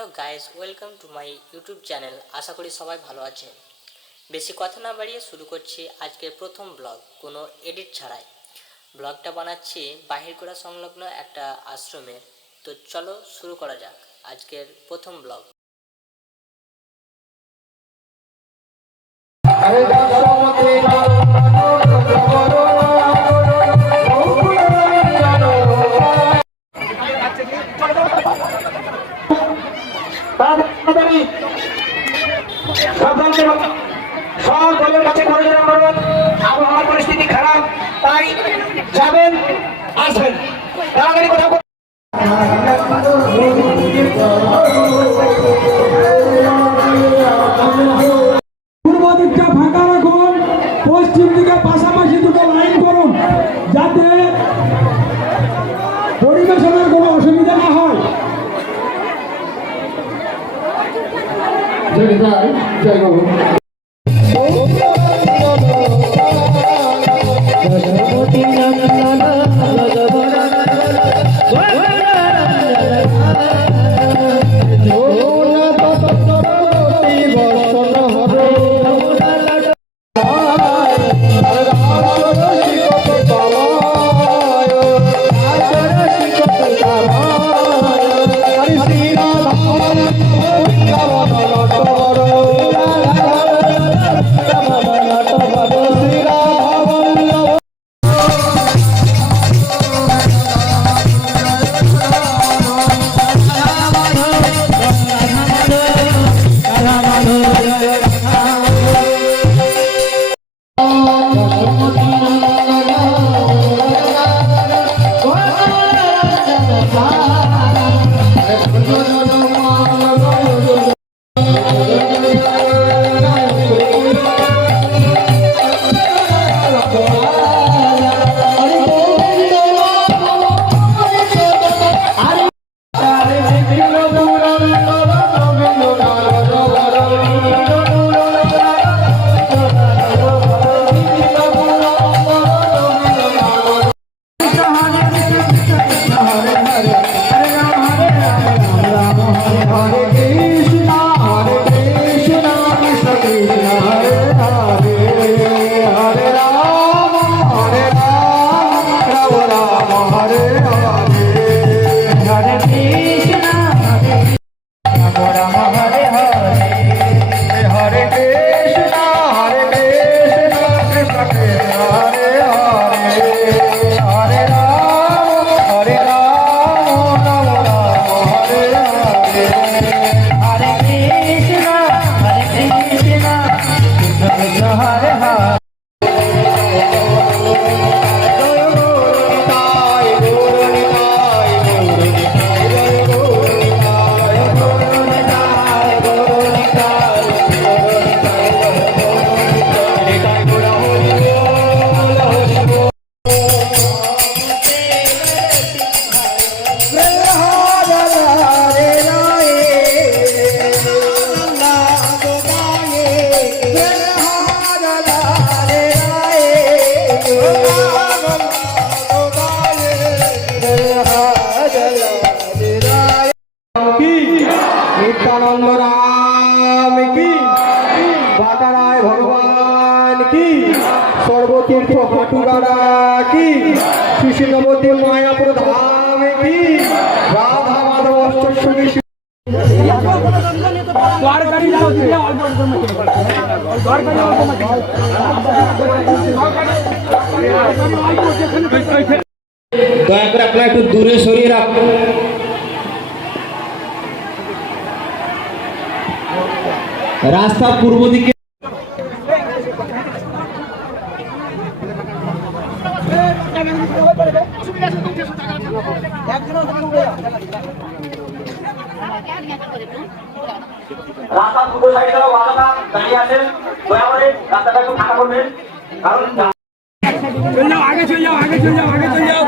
Hello guys, welcome to my YouTube channel. আশা করি সবাই ভালো আছেন। বেশি কথা না বাড়িয়ে শুরু করছি আজকের প্রথম ব্লগ, কোনো এডিট ছাড়াই। ব্লগটা বানাচ্ছি বাহিরগোড়া সংলগ্ন একটা আশ্রমের। তো চলো শুরু করা যাক আজকের প্রথম ব্লগ। সকলের কাছে করজোর অনুরোধ, আবহাওয়ার পরিস্থিতি খারাপ, তাই যাবেন আসবেন, তাড়াতাড়ি কোথাও পূর্ব দিকটা ফাঁকা রাখুন, পশ্চিম দিকে পাশাপাশি দুটো লাইন করুন যাতে পরিবেশনের কোনো অসুবিধা না হয়। জয় বাবু। নিত্যানন্দ রাম কি, বাটারায় ভগবান কি, সর্বতীর্থ হাটুগাড়া কি, শিশুনবতী মায়াপুর ধাম কি, রাধা মাধব অষ্টমী দয়া করে আপনারা একটু দূরে সরিয়ে রাখুন। রাস্তা পূর্ব দিকে রাস্তা পূর্ব সাইডে দাঁড়িয়ে আছেন, দয়া করে রাস্তাটা একটু ফাঁকা করবেন, কারণ আগে চলে যাও, আগে চলে যাও, আগে চলে যাও।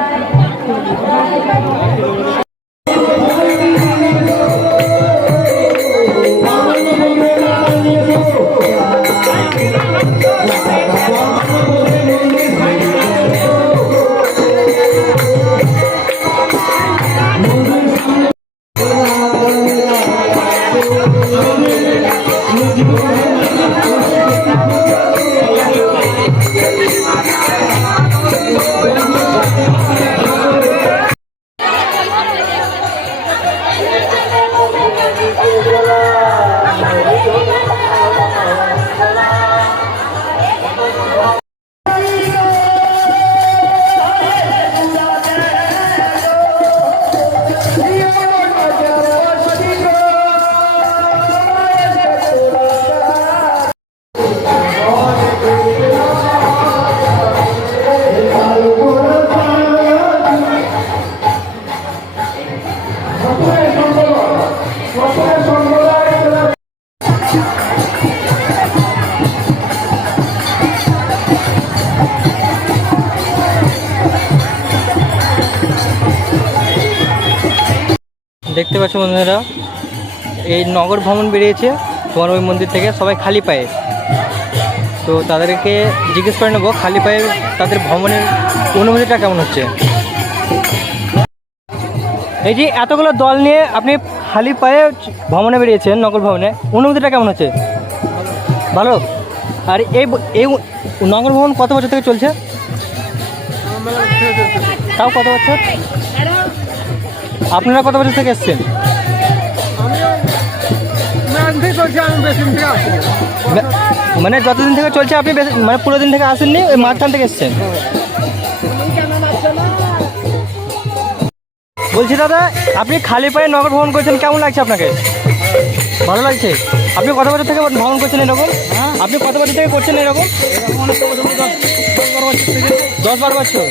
দেখতে পাচ্ছ বন্ধুরা, এই নগর ভ্রমণ বেরিয়েছে তোমার ওই মন্দির থেকে সবাই খালি পায়ে। তো তাদেরকে জিজ্ঞেস করে নেবো খালি পায়ে তাদের ভ্রমণের অনুভূতিটা কেমন হচ্ছে। এই যে এতগুলো দল নিয়ে আপনি খালি পায়ে ভ্রমণে বেরিয়েছেন, নগর ভ্রমণে, অনুভূতিটা কেমন হচ্ছে? ভালো। আর এই নগর ভ্রমণ কত বছর থেকে চলছে? তাও কত বছর? আপনারা কত বছর থেকে এসছেন? মানে যতদিন থেকে চলছে আপনি মানে পুরো দিন থেকে আসেননি, ওই মাঝখান থেকে এসছেন? বলছি দাদা, আপনি খালি পায়ে নগর ভ্রমণ করছেন, কেমন লাগছে আপনাকে? ভালো লাগছে। আপনি কত বছর থেকে ভ্রমণ করছেন এরকম? আপনি কত বছর থেকে করছেন এরকম? 10-12 বছর।